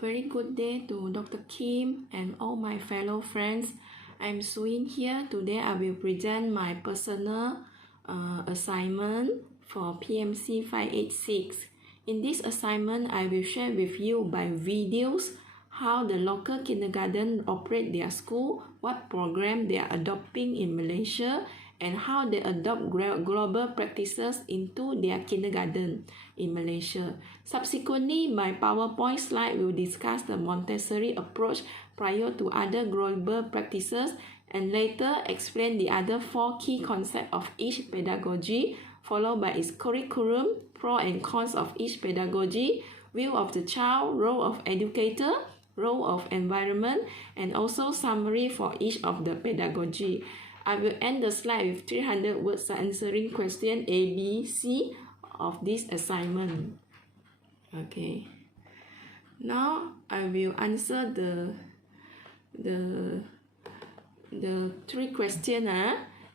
very good day to Dr. Kim and all my fellow friends. I'm Suh Yin here. Today I will present my personal assignment for PMC 586. In this assignment, I will share with you by videos how the local kindergarten operate their school, what program they are adopting in Malaysia, and how they adopt global practices into their kindergarten in Malaysia. Subsequently, my PowerPoint slide will discuss the Montessori approach prior to other global practices and later explain the other 4 key concepts of each pedagogy, followed by its curriculum, pros and cons of each pedagogy, view of the child, role of educator, role of environment, and also summary for each of the pedagogy. I will end the slide with 300 words answering question A, B, C of this assignment. Okay. Now I will answer the 3 questions.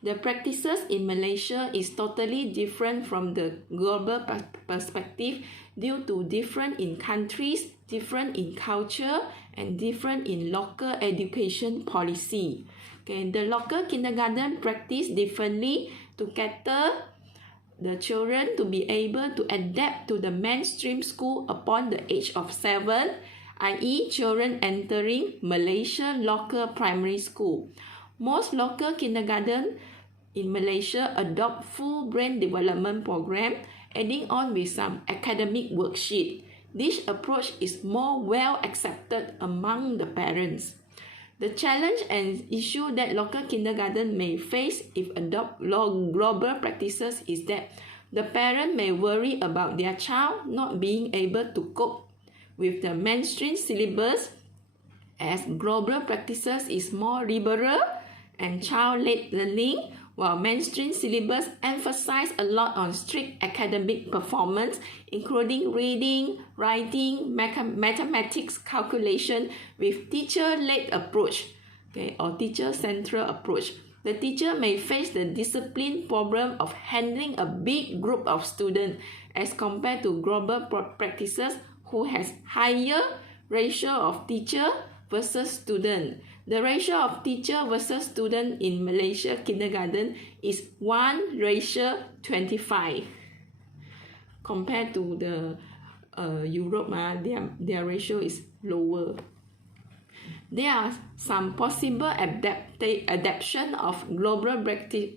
The practices in Malaysia is totally different from the global perspective due to different in countries, different in culture, and different in local education policy. Okay, the local kindergarten practice differently to cater the children to be able to adapt to the mainstream school upon the age of 7, i.e. children entering Malaysia local primary school. Most local kindergarten in Malaysia adopt full brain development program, adding on with some academic worksheet. This approach is more well accepted among the parents. The challenge and issue that local kindergarten may face if adopt global practices is that the parent may worry about their child not being able to cope with the mainstream syllabus, as global practices is more liberal and child-led learning, while mainstream syllabus emphasize a lot on strict academic performance, including reading, writing, mathematics calculation with teacher-led approach, okay, or teacher-central approach. The teacher may face the discipline problem of handling a big group of students as compared to global practices who has higher ratio of teacher versus student. The ratio of teacher versus student in Malaysia kindergarten is 1:25. Compared to the Europe, their ratio is lower. There are some possible adaptation of global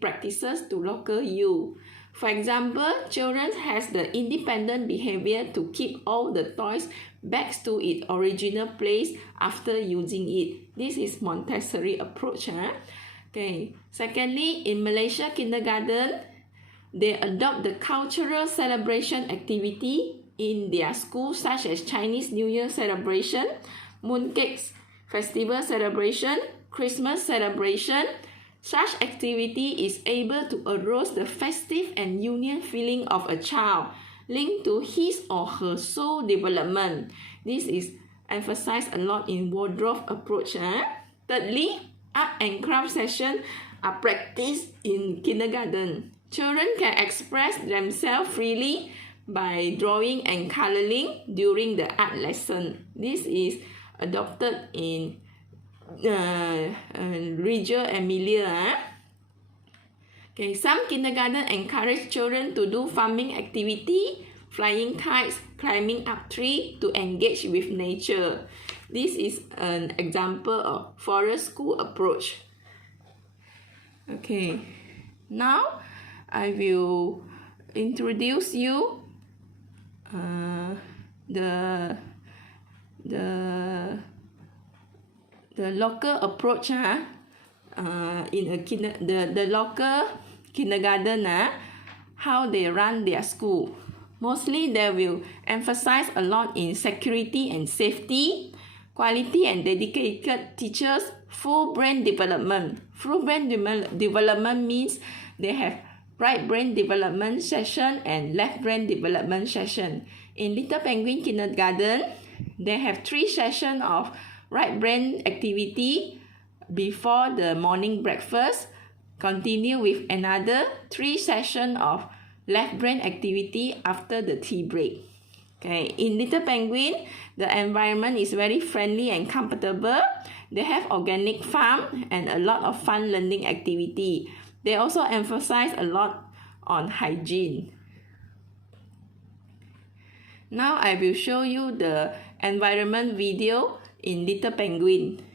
practices to local use. For example, children has the independent behavior to keep all the toys back to its original place after using it. This is Montessori approach. Okay. Secondly, in Malaysia kindergarten, they adopt the cultural celebration activity in their school, such as Chinese New Year celebration, mooncakes festival celebration, Christmas celebration. Such activity is able to arouse the festive and union feeling of a child linked to his or her soul development. This is emphasized a lot in wardrobe approach. Thirdly, art and craft sessions are practiced in kindergarten. Children can express themselves freely by drawing and coloring during the art lesson. This is adopted in Reggio Emilia. Okay, some kindergarten encourage children to do farming activity, flying kites, climbing up tree to engage with nature. This is an example of forest school approach. Okay, now I will introduce you the local approach in the local kindergarten, how they run their school. Mostly they will emphasize a lot in security and safety, quality and dedicated teachers, full brain development. Full brain development means they have right brain development session and left brain development session. In Little Penguin Kindergarten, they have 3 sessions of right brain activity before the morning breakfast, continue with another 3 sessions of left brain activity after the tea break. Okay, in Little Penguin, the environment is very friendly and comfortable. They have organic farm and a lot of fun learning activity. They also emphasize a lot on hygiene. Now I will show you the environment video in Little Penguin.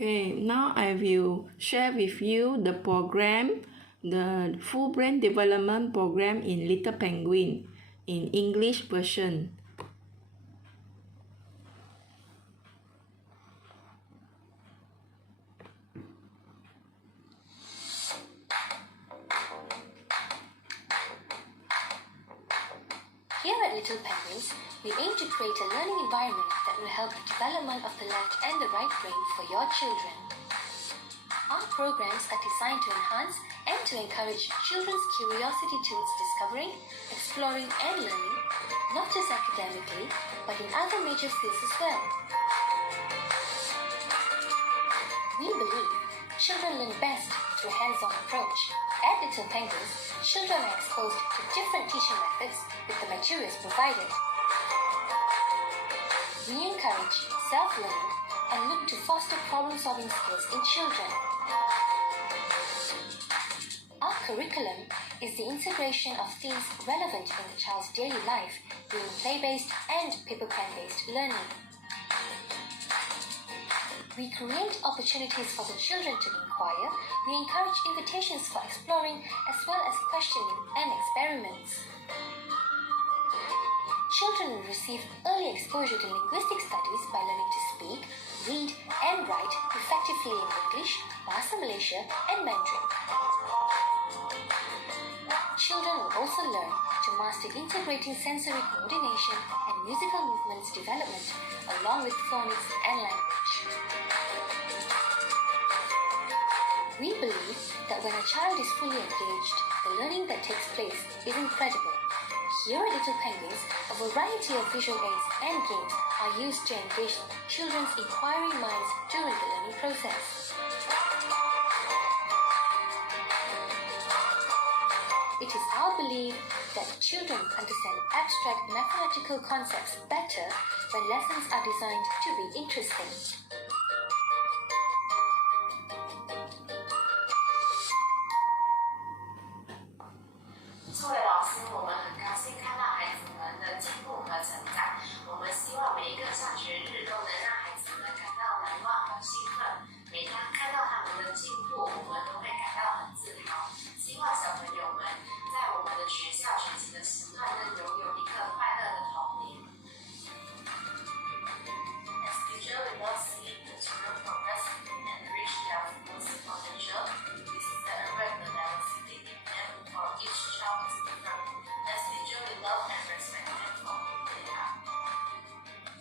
Okay, now I will share with you the program, the full brain development program in Little Penguin in English version. Here at Little Penguins, we aim to create a learning environment that will help the development of the left and the right brain for your children. Our programs are designed to enhance and to encourage children's curiosity towards discovering, exploring and learning, not just academically, but in other major fields as well. We believe children learn best through a hands-on approach. At Little Penguins, children are exposed to different teaching methods with the materials provided. We encourage self-learning and look to foster problem-solving skills in children. Our curriculum is the integration of themes relevant in the child's daily life, being play-based and paper-pen-based learning. We create opportunities for the children to inquire. We encourage invitations for exploring as well as questioning and experiments. Children will receive early exposure to linguistic studies by learning to speak, read and write effectively in English, Bahasa Malaysia and Mandarin. Children will also learn to master integrating sensory coordination and musical movements development along with phonics and language. We believe that when a child is fully engaged, the learning that takes place is incredible. Here at Little Penguins, a variety of visual aids and games are used to engage children's inquiring minds during the learning process. It is our belief that children understand abstract mathematical concepts better when lessons are designed to be interesting.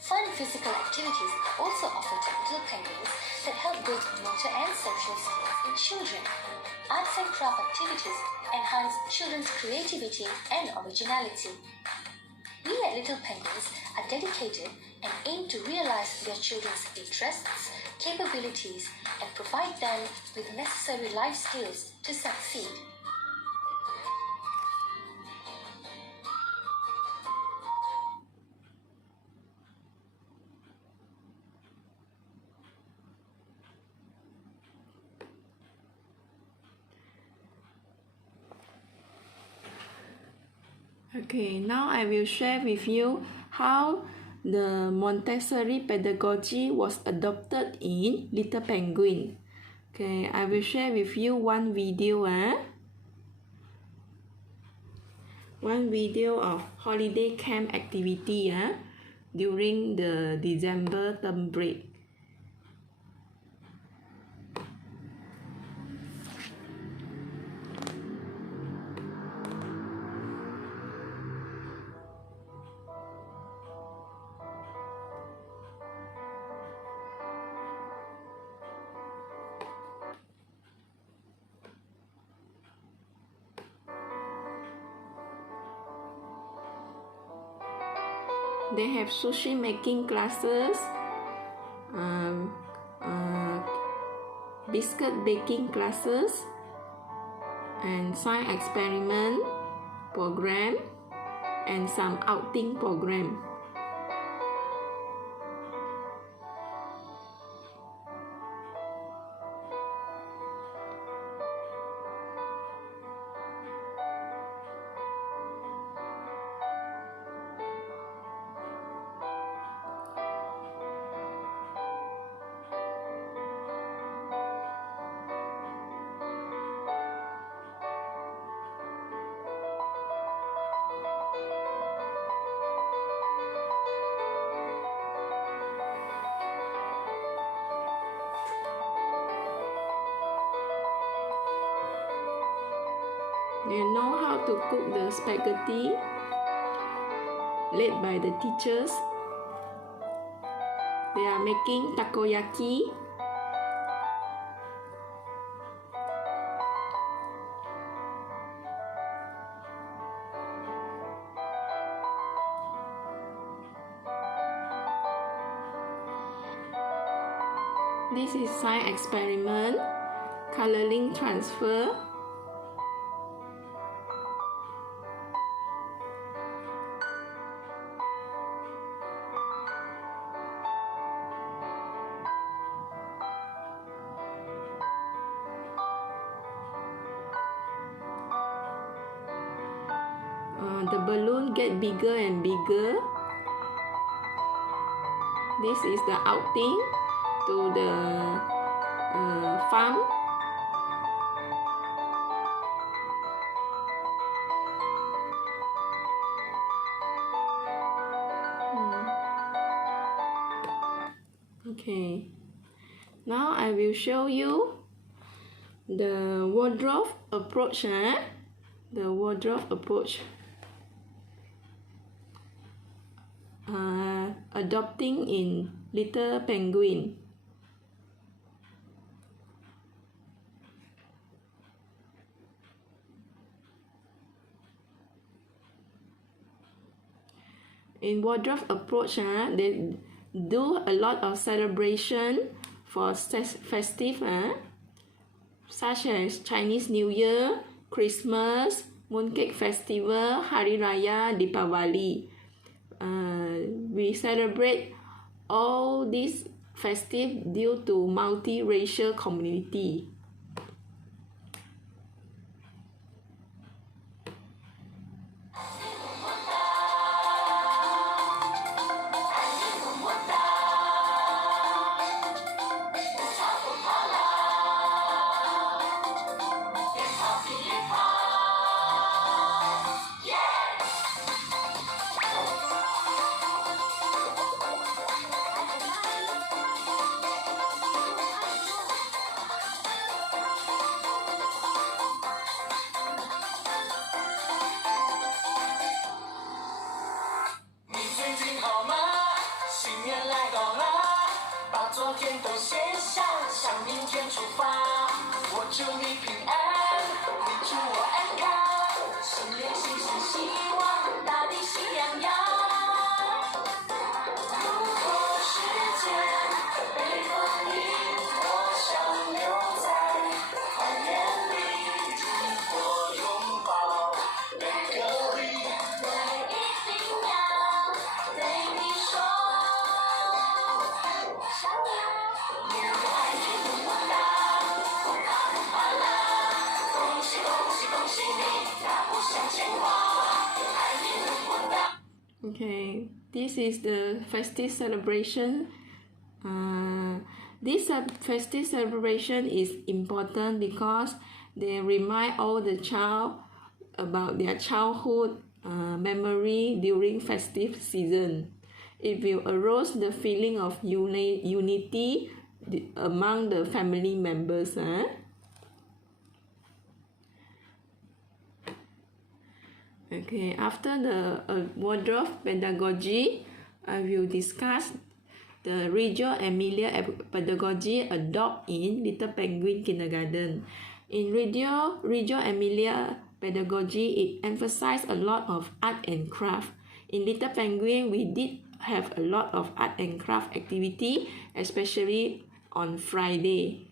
Fun physical activities are also offered at Little Penguins that help build motor and social skills in children. Arts and craft activities enhance children's creativity and originality. We at Little Penguins are dedicated and aim to realize their children's interests, capabilities, and provide them with necessary life skills to succeed. Okay, now I will share with you how the Montessori pedagogy was adopted in Little Penguin. Okay, I will share with you one video. One video of holiday camp activity during the December term break. They have sushi making classes, biscuit baking classes, and science experiment program, and some outing program. They know how to cook the spaghetti, led by the teachers. They are making takoyaki. This is science experiment, coloring transfer. The balloon get bigger and bigger. This is the outing to the farm. Okay, now I will show you the wardrobe approach. The wardrobe approach. Adopting in Little Penguin. In wardrobe approach, they do a lot of celebration for festive, such as Chinese New Year, Christmas, Mooncake Festival, Hari Raya, Deepavali. We celebrate all these festive due to multiracial community. Okay, this is the festive celebration. This festive celebration is important because they remind all the child about their childhood memory during festive season. It will arouse the feeling of unity among the family members. Okay, after the wardrobe pedagogy, I will discuss the Reggio Emilia pedagogy adopted in Little Penguin Kindergarten. In Reggio Emilia pedagogy, it emphasized a lot of art and craft. In Little Penguin, we did have a lot of art and craft activity, especially on Friday.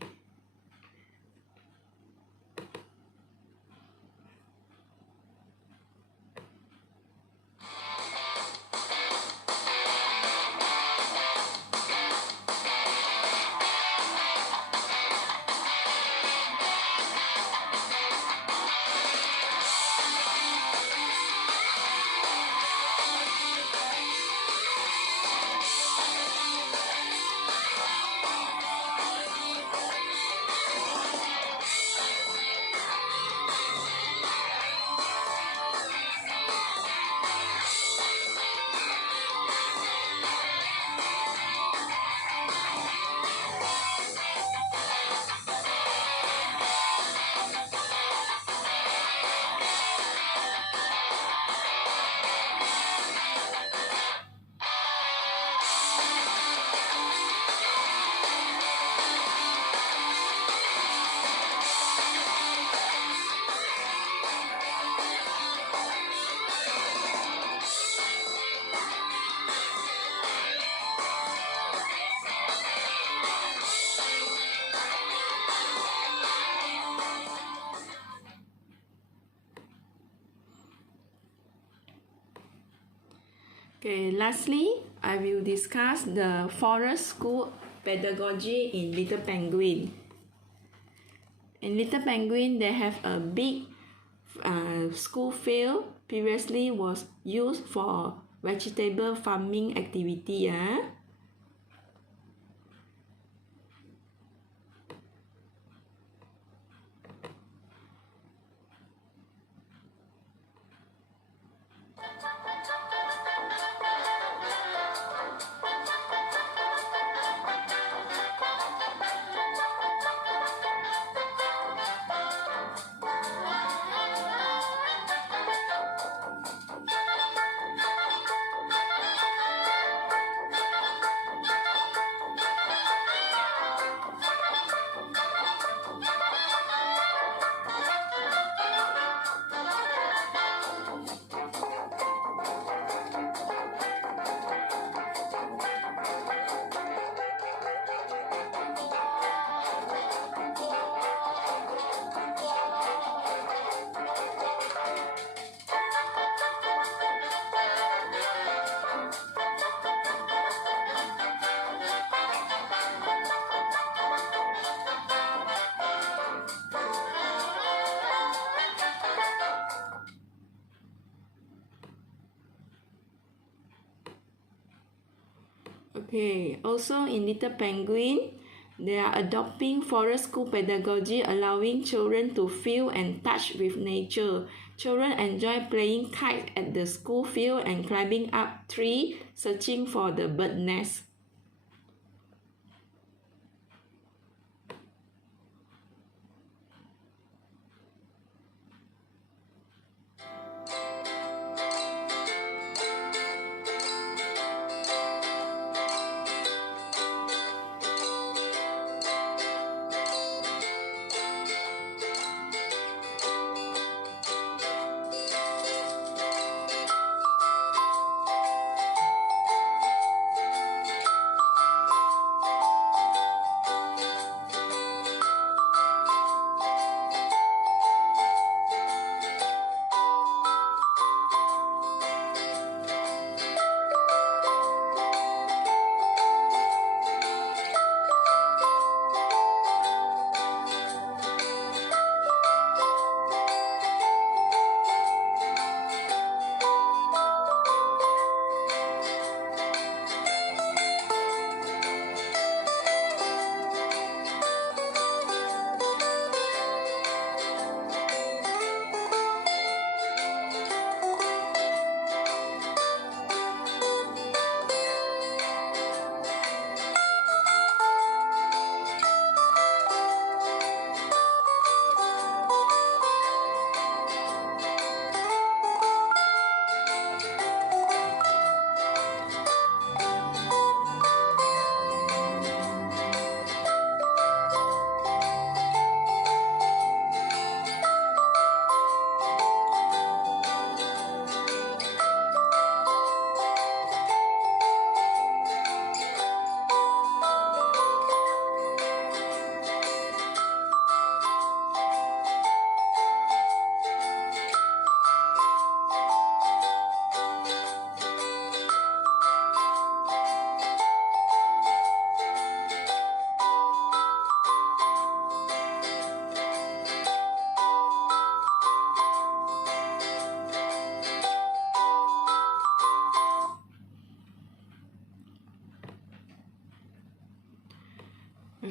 Okay, lastly, I will discuss the forest school pedagogy in Little Penguin. In Little Penguin, they have a big school field. Previously was used for vegetable farming activity. Okay, also in Little Penguin, they are adopting forest school pedagogy, allowing children to feel and touch with nature. Children enjoy playing kite at the school field and climbing up trees, searching for the bird nest.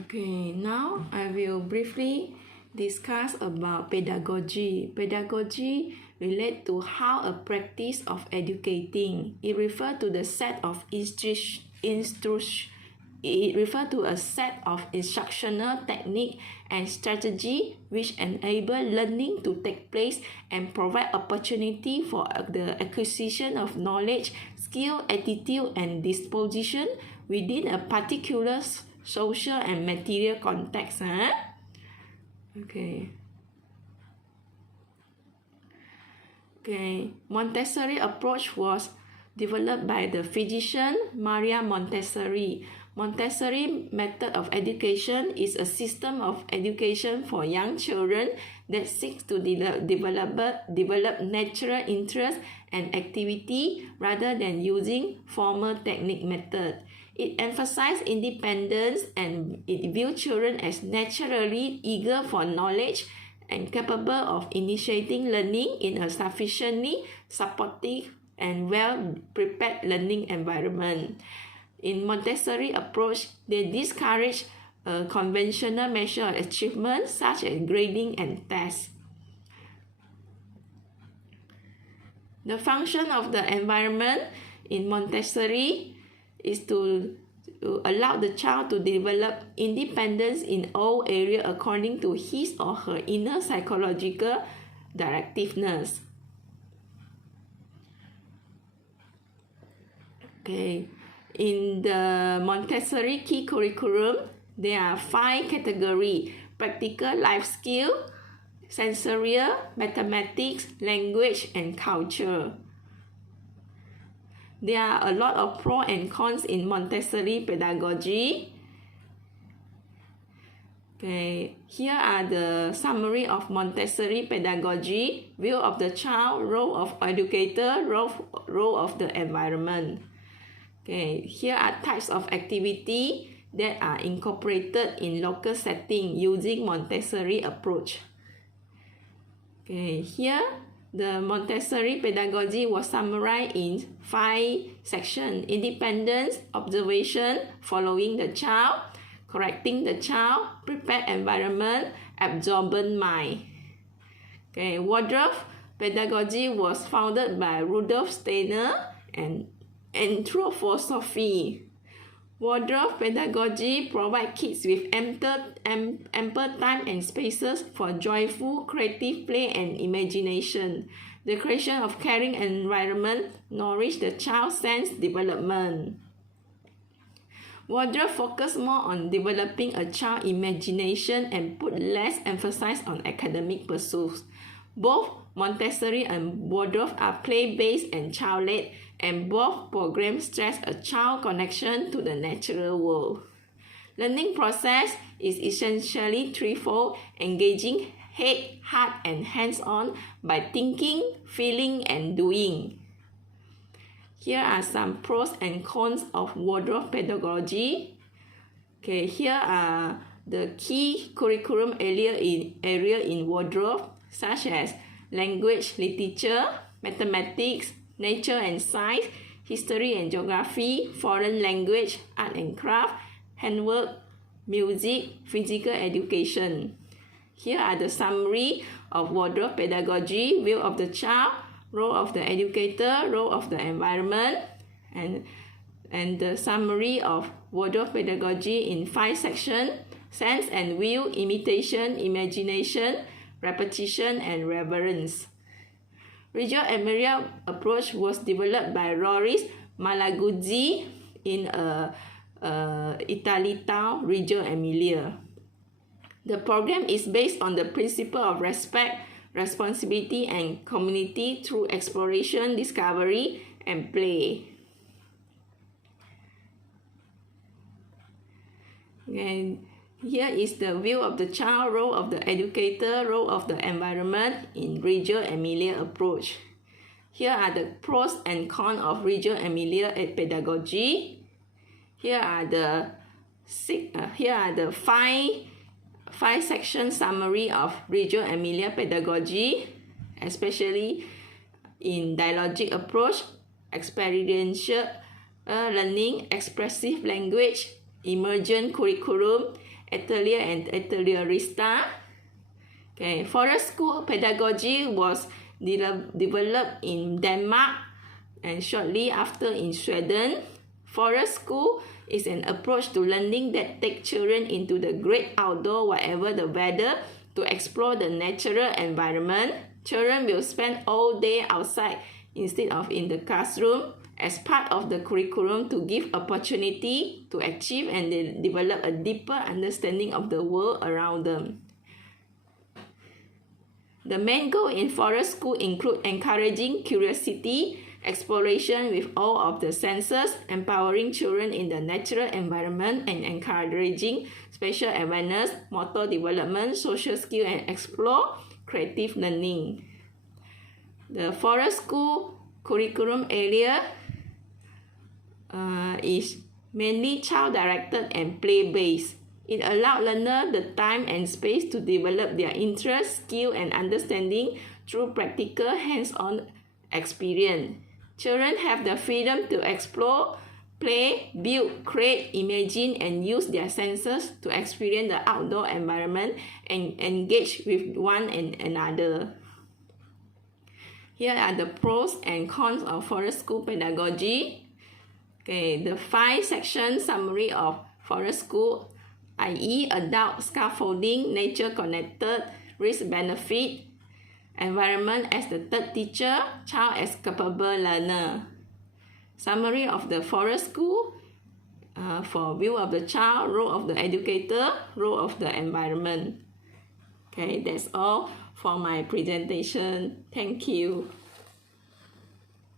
Okay, now I will briefly discuss about pedagogy. Pedagogy relates to how a practice of educating. It refers to the set of a set of instructional technique and strategy which enable learning to take place and provide opportunity for the acquisition of knowledge, skill, attitude, and disposition within a particular social and material context. Okay. Montessori approach was developed by the physician Maria Montessori. Montessori method of education is a system of education for young children that seeks to develop natural interest and activity rather than using formal technique method. It emphasizes independence and it views children as naturally eager for knowledge and capable of initiating learning in a sufficiently supportive and well-prepared learning environment. In Montessori approach, they discourage conventional measure of achievement such as grading and tests. The function of the environment in Montessori is to allow the child to develop independence in all areas according to his or her inner psychological directiveness. Okay, in the Montessori key curriculum, there are 5 categories: practical life skill, sensorial, mathematics, language, and culture. There are a lot of pros and cons in Montessori pedagogy. Okay, here are the summary of Montessori pedagogy: view of the child, role of educator, role of the environment. Okay, here are types of activity that are incorporated in local setting using Montessori approach. Okay, here the Montessori pedagogy was summarized in 5 sections: independence, observation, following the child, correcting the child, prepared environment, absorbent mind. Okay, Waldorf pedagogy was founded by Rudolf Steiner and anthroposophy. Waldorf pedagogy provides kids with ample time and spaces for joyful, creative play and imagination. The creation of caring environment nourishes the child's sense development. Waldorf focuses more on developing a child's imagination and put less emphasis on academic pursuits. Both Montessori and Waldorf are play-based and child-led, and both programs stress a child connection to the natural world. Learning process is essentially threefold: engaging head, heart, and hands-on by thinking, feeling, and doing. Here are some pros and cons of Waldorf pedagogy. Okay, here are the key curriculum area in Waldorf, such as language, literature, mathematics, nature and science, history and geography, foreign language, art and craft, handwork, music, physical education. Here are the summary of Waldorf pedagogy: view of the child, role of the educator, role of the environment, and the summary of Waldorf pedagogy in 5 sections: sense and view, imitation, imagination, repetition, and reverence. Reggio Emilia approach was developed by Loris Malaguzzi in Italy town, Reggio Emilia. The program is based on the principle of respect, responsibility, and community through exploration, discovery, and play. And here is the view of the child, role of the educator, role of the environment in Reggio Emilia approach. Here are the pros and cons of Reggio Emilia pedagogy. Here are the 5 section summary of Reggio Emilia pedagogy, especially in dialogic approach, experiential learning, expressive language, emergent curriculum, atelier and atelierista. Okay, forest school pedagogy was developed in Denmark and shortly after in Sweden. Forest school is an approach to learning that takes children into the great outdoor, whatever the weather, to explore the natural environment. Children will spend all day outside instead of in the classroom as part of the curriculum to give opportunity to achieve and develop a deeper understanding of the world around them. The main goal in forest school include encouraging curiosity, exploration with all of the senses, empowering children in the natural environment, and encouraging spatial awareness, motor development, social skill, and explore creative learning. The forest school curriculum area is mainly child-directed and play-based. It allows learners the time and space to develop their interest, skill, and understanding through practical hands-on experience. Children have the freedom to explore, play, build, create, imagine, and use their senses to experience the outdoor environment and engage with one and another. Here are the pros and cons of forest school pedagogy. Okay, the 5-section summary of forest school, i.e. adult scaffolding, nature connected, risk benefit, environment as the third teacher, child as capable learner. Summary of the forest school, for view of the child, role of the educator, role of the environment. Okay, that's all for my presentation. Thank you.